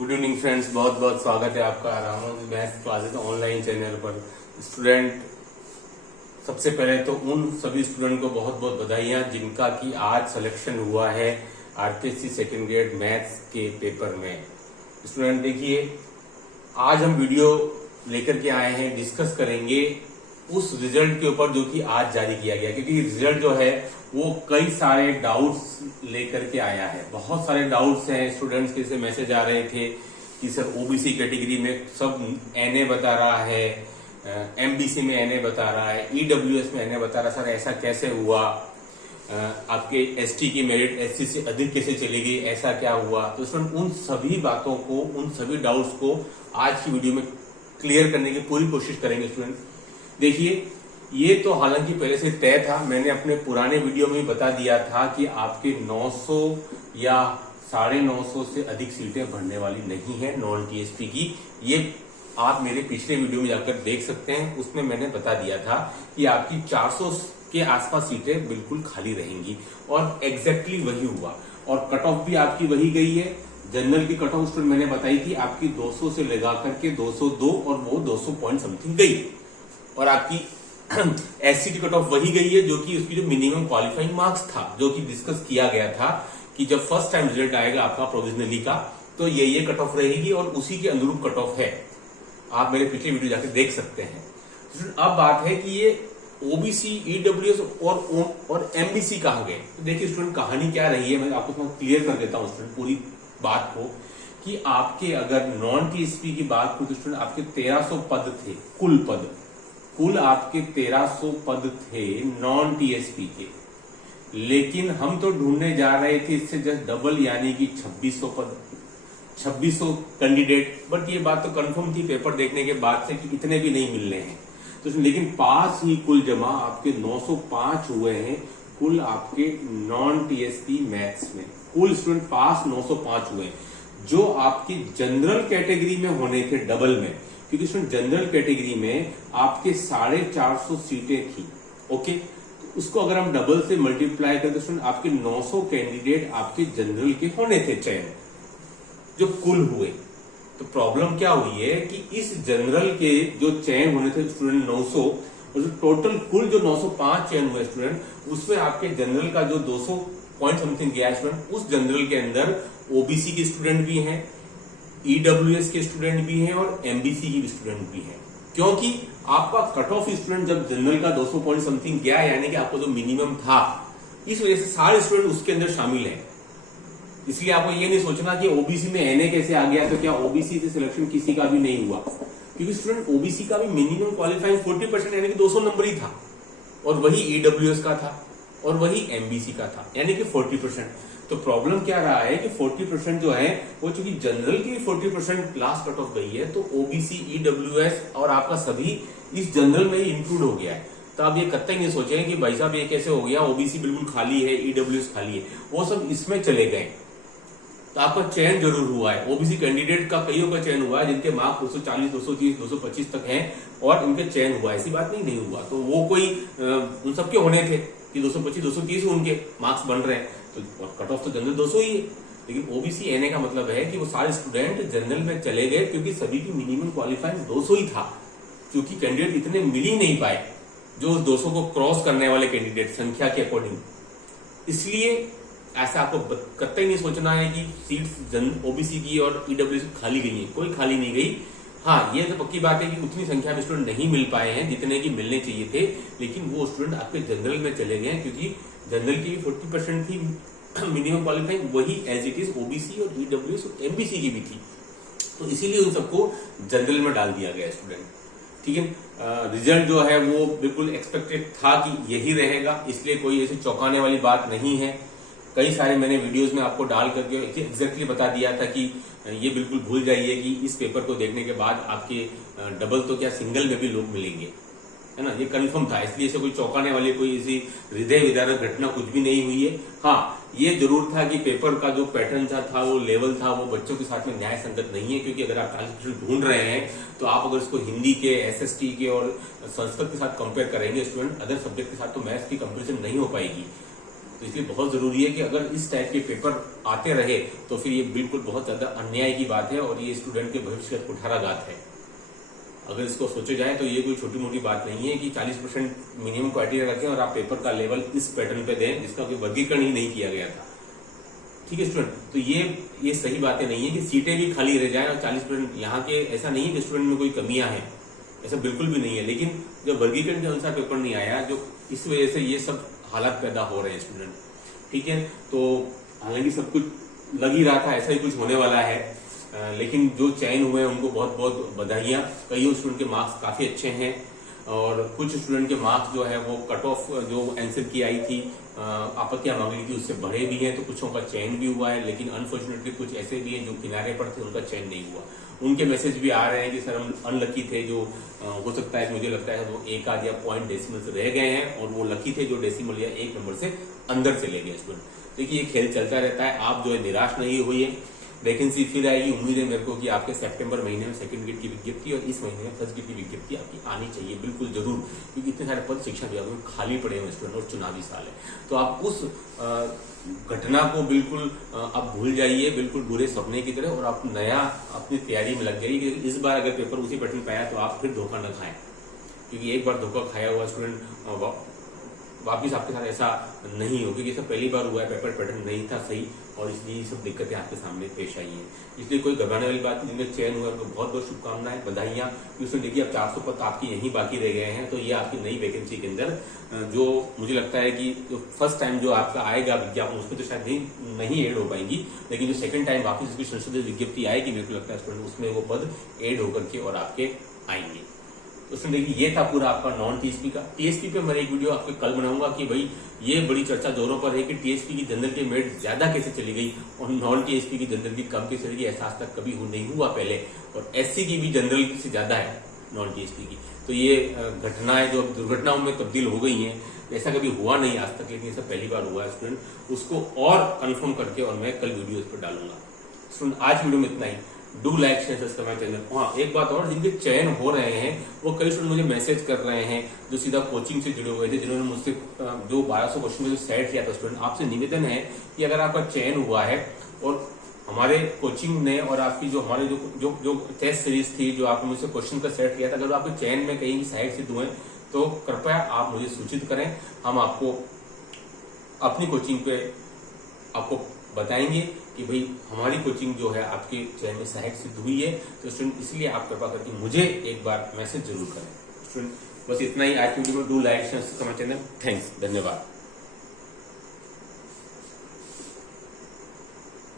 Good evening friends, बहुत बहुत स्वागत है आपका रामोज मैथ्स क्लासेस ऑनलाइन चैनल पर। स्टूडेंट, सबसे पहले तो उन सभी स्टूडेंट को बहुत बहुत बधाइयां जिनका कि आज सिलेक्शन हुआ है आरपीएससी सेकेंड ग्रेड मैथ्स के पेपर में। स्टूडेंट देखिए, आज हम वीडियो लेकर के आए हैं, डिस्कस करेंगे उस रिजल्ट के ऊपर जो कि आज जारी किया गया, क्योंकि रिजल्ट जो है वो कई सारे डाउट्स लेकर के आया है। बहुत सारे डाउट्स हैं स्टूडेंट्स के, से मैसेज आ रहे थे कि सर ओबीसी कैटेगरी में सब एनए बता रहा है, एमबीसी में एनए बता रहा है, ईडब्ल्यूएस में एनए बता रहा है, सर ऐसा कैसे हुआ, आपके एसटी की मेरिट एससी से अधिक कैसे चली गई, ऐसा क्या हुआ। तो स्टूडेंट उन सभी बातों को, उन सभी डाउट्स को आज की वीडियो में क्लियर करने की पूरी कोशिश करेंगे। स्टूडेंट देखिए, ये तो हालांकि पहले से तय था, मैंने अपने पुराने वीडियो में बता दिया था कि आपके 900 या 950 से अधिक सीटें भरने वाली नहीं है नॉन टीएसपी की। ये आप मेरे पिछले वीडियो में जाकर देख सकते हैं, उसमें मैंने बता दिया था कि आपकी 400 के आसपास सीटें बिल्कुल खाली रहेंगी, और एग्जैक्टली वही हुआ। और कट ऑफ भी आपकी वही गई है। जनरल की कट ऑफ मैंने बताई थी आपकी 200 से लगा करके 202, और वो 200 पॉइंट समथिंग गई। और आपकी एससीटी कट ऑफ वही गई है जो कि उसकी जो मिनिमम क्वालिफाइंग मार्क्स था, जो कि डिस्कस किया गया था कि जब फर्स्ट टाइम रिजल्ट आएगा आपका प्रोविजनली का, तो ये कट ऑफ रहेगी और उसी के अनुरूप कट ऑफ है। आप मेरे पिछले वीडियो जाकर देख सकते हैं। अब बात है कि ये ओबीसी, ईडब्ल्यूएस और एमबीसी कहां गए। तो देखिए स्टूडेंट, कहानी क्या रही है, मैं आपको क्लियर कर देता हूं स्टूडेंट पूरी बात को, कि आपके अगर नॉन टीएसपी की बात करूं तो स्टूडेंट आपके 1300 पद थे, कुल आपके 1300 पद थे नॉन टीएसपी के। लेकिन हम तो ढूंढने जा रहे थे इससे जस्ट डबल, यानी कि 2600 पद, 2600 कैंडिडेट। बट ये बात तो कंफर्म थी पेपर देखने के बाद से कि इतने भी नहीं मिलने हैं। तो लेकिन पास ही कुल जमा आपके 905 हुए हैं कुल आपके नॉन टीएसपी मैथ्स में। कुल स्टूडेंट पास 905 हुए, जो आपकी जनरल कैटेगरी में होने थे डबल में, क्योंकि स्टूडेंट जनरल कैटेगरी में आपके 450 सीटें थी। ओके, उसको अगर हम डबल से मल्टीप्लाई करते स्टूडेंट आपके 900 कैंडिडेट आपके जनरल के होने थे चयन, जो कुल हुए। तो प्रॉब्लम क्या हुई है कि इस जनरल के जो चयन होने थे स्टूडेंट 900, और जो टोटल कुल जो 905 चयन हुए स्टूडेंट, उसमें आपके जनरल का जो 200 पॉइंट समथिंग गया स्टूडेंट, उस जनरल के अंदर ओबीसी के स्टूडेंट भी हैं, ईडब्ल्यूएस के स्टूडेंट भी हैं और एमबीसी के भी स्टूडेंट भी हैं। क्योंकि आपका कट ऑफ स्टूडेंट जब जनरल का 200 पॉइंट समथिंग गया, यानी कि आपको जो मिनिमम था, इस वजह से सारे स्टूडेंट उसके अंदर शामिल हैं। इसलिए आपको ये नहीं सोचना कि ओबीसी में एनए कैसे आ गया, तो क्या ओबीसी से सिलेक्शन किसी का भी नहीं हुआ, क्योंकि स्टूडेंट ओबीसी का भी मिनिमम क्वालिफाइंग 40% यानी कि 200 नंबर ही था, और वही ईडब्ल्यूएस का था, और वही एमबीसी का था, यानी कि 40%। तो प्रॉब्लम क्या रहा है कि 40% जो है वो, चूंकि जनरल की 40% लास्ट कट ऑफ गई है, तो ओबीसी, ईडब्ल्यूएस और आपका सभी इस जनरल में ही इंक्लूड हो गया है। तो आप ये कतई नहीं सोचेंगे कि भाई साहब ये कैसे हो गया, ओबीसी बिल्कुल खाली है, ईडब्ल्यूएस खाली है, वो सब इसमें चले गए। तो आपका चयन जरूर हुआ है, ओबीसी कैंडिडेट का कईयों का चयन हुआ है जिनके मार्क्स 240, 230, 225 तक हैं, और इनके चयन हुआ है, ऐसी बात नहीं हुआ। तो वो कोई उन सबके होने थे कि 225, 230 उनके मार्क्स बन रहे हैं, तो कट ऑफ तो जनरल 200 ही है। लेकिन ओबीसी एनए का मतलब है कि वो सारे स्टूडेंट जनरल में चले गए, क्योंकि सभी की मिनिमम क्वालिफाइंग 200 ही था, क्योंकि कैंडिडेट इतने मिल ही नहीं पाए जो उस 200 को क्रॉस करने वाले कैंडिडेट संख्या के अकॉर्डिंग। इसलिए ऐसा आपको कतई नहीं सोचना है कि सीट्स ओबीसी की और ईडब्ल्यूएस खाली गई है, कोई खाली नहीं गई। हाँ, ये तो पक्की बात है कि उतनी संख्या में स्टूडेंट नहीं मिल पाए हैं जितने की मिलने चाहिए थे, लेकिन वो स्टूडेंट आपके जनरल में चले गए, क्योंकि जनरल की भी 40% थी मिनिमम क्वालिफाइंग, वही एज इट इज ओबीसी और ईडब्ल्यूएस और एमबीसी की भी थी। तो इसीलिए उन सबको जनरल में डाल दिया गया स्टूडेंट। ठीक है, रिजल्ट जो है वो बिल्कुल एक्सपेक्टेड था कि यही रहेगा, इसलिए कोई ऐसी चौंकाने वाली बात नहीं है। कई सारे मैंने वीडियोस में आपको डाल करके एग्जैक्टली बता दिया था कि ये बिल्कुल भूल जाइए कि इस पेपर को देखने के बाद आपके डबल तो क्या सिंगल में भी लोग मिलेंगे, है ना, ये कंफर्म था। इसलिए से कोई चौंकाने वाली, कोई ऐसी हृदय विदारक घटना कुछ भी नहीं हुई है। हाँ, ये जरूर था कि पेपर का जो पैटर्न था, वो लेवल था, वो बच्चों के साथ में न्याय संगत नहीं है, क्योंकि अगर आप ट्रांसलेशन ढूंढ रहे हैं तो आप अगर इसको हिंदी के, एसएसटी के और संस्कृत के साथ कंपेयर करेंगे स्टूडेंट, अदर सब्जेक्ट के साथ, तो मैथ्स की कंपेरिजन नहीं हो पाएगी। तो इसलिए बहुत जरूरी है कि अगर इस टाइप के पेपर आते रहे तो फिर ये बिल्कुल बहुत ज्यादा अन्याय की बात है और ये स्टूडेंट के भविष्य का कुठाराघात है। अगर इसको सोचे जाए तो ये कोई छोटी मोटी बात नहीं है कि 40% मिनिमम क्राइटेरिया रखें और आप पेपर का लेवल इस पैटर्न पे दें जिसका कोई वर्गीकरण ही नहीं किया गया था। ठीक है स्टूडेंट, तो ये सही बातें नहीं है कि सीटें भी खाली रह जाए और 40% यहाँ के ऐसा नहीं है कि स्टूडेंट में कोई कमियां हैं, ऐसा बिल्कुल भी नहीं है, लेकिन जब वर्गीकरण के अनुसार पेपर नहीं आया जो इस वजह से ये सब हालात पैदा हो रहे हैं स्टूडेंट। ठीक है, तो हालांकि सब कुछ लग ही रहा था ऐसा ही कुछ होने वाला है, लेकिन जो चयन हुए हैं उनको बहुत बहुत बधाइयां। कई स्टूडेंट के मार्क्स काफी अच्छे हैं और कुछ स्टूडेंट के मार्क्स जो है वो कट ऑफ जो आंसर की आई थी आपत्तियां मांगी थी उससे बढ़े भी हैं, तो कुछों का चयन भी हुआ है, लेकिन अनफॉर्चुनेटली कुछ ऐसे भी हैं जो किनारे पर थे उनका चयन नहीं हुआ। उनके मैसेज भी आ रहे हैं कि सर हम अनलकी थे, जो हो सकता है मुझे लगता है वो एक आध या पॉइंट डेसिमल से रह गए हैं और वो लकी थे जो डेसिमल या एक नंबर से अंदर चले गए स्टूडेंट। देखिए ये खेल चलता रहता है, आप जो है निराश नहीं हुई। वैकेंसी फिर आएगी, उम्मीद है मेरे को कि आपके सितंबर महीने में सेकंड ग्रेड की विज्ञप्ति और इस महीने में फर्स्ट ग्रेड की विज्ञप्ति आपकी आनी चाहिए बिल्कुल जरूर, क्योंकि इतने सारे पद शिक्षा विभाग में खाली पड़े हुए स्टूडेंट और चुनावी साल है। तो आप उस घटना को बिल्कुल आप भूल जाइए, बिल्कुल बुरे सपने की तरह, और आप नया अपनी तैयारी में लग जाइए कि इस बार अगर पेपर उसी पैटर्न पे आया तो आप फिर धोखा न खाएं, क्योंकि एक बार धोखा खाया हुआ स्टूडेंट वापिस आपके साथ ऐसा नहीं हो, क्योंकि सब पहली बार हुआ है, पेपर पैटर्न नहीं था सही और इसलिए सब दिक्कतें आपके सामने पेश आई हैं। इसलिए कोई घबराने वाली बात नहीं, जिनमें चयन हुआ उनको बहुत बहुत शुभकामनाएं, बधाइयां। उसमें देखिए अब 400 पद आपकी यहीं बाकी रह गए हैं, तो ये आपकी नई वैकेंसी के अंदर जो मुझे लगता है कि जो फर्स्ट टाइम जो आपका आएगा विज्ञापन उसमें तो शायद नहीं एड हो पाएंगी, लेकिन जो सेकंड टाइम वापिस उसकी संशोधित विज्ञप्ति आएगी मेरे को लगता है स्टूडेंट उसमें वो पद एड होकर के और आपके आएंगे। उसमें देखिए ये था पूरा आपका नॉन टीएसपी का। टीएसपी पे मैं एक वीडियो आपके कल बनाऊंगा कि भाई ये बड़ी चर्चा जोरों पर है कि टीएसपी की जनरल की मेरिट ज्यादा कैसे चली गई और नॉन टीएसपी की जनरल की कम कैसे चली गई, ऐसा आज तक कभी नहीं हुआ पहले, और एससी की भी जनरल से ज्यादा है नॉन टीएसपी की। तो ये घटनाएं जो दुर्घटनाओं में तब्दील हो गई हैं, ऐसा कभी हुआ नहीं आज तक, लेकिन ऐसा पहली बार हुआ है स्टूडेंट, उसको और कंफर्म करके और मैं कल वीडियो इस पर डालूंगा। स्टूडेंट आज वीडियो में इतना ही, do like share subscribe channel. हाँ एक बात और, जिनके चयन हो रहे हैं वो कई स्टूडेंट मुझे मैसेज कर रहे हैं जो सीधा कोचिंग से जुड़े हुए थे, जिन्होंने मुझसे जो 1200 क्वेश्चन में जो सेट किया था स्टूडेंट, आपसे निवेदन है कि अगर आपका चयन हुआ है और हमारे कोचिंग ने और आपकी जो हमारे जो टेस्ट सीरीज थी जो आपने मुझसे क्वेश्चन का सेट किया था, अगर आपके चयन में कहीं साइड सिद्ध हुए तो कृपया आप मुझे सूचित करें, हम आपको अपनी कोचिंग पे आपको बताएंगे कि भाई हमारी कोचिंग जो है आपके चयन में सहायक सिद्ध हुई है। तो स्टूडेंट इसलिए आप कृपा करके मुझे एक बार मैसेज जरूर करें। स्टूडेंट बस इतना ही आज की वीडियो में, do like share subscribe channel. Thanks, धन्यवाद।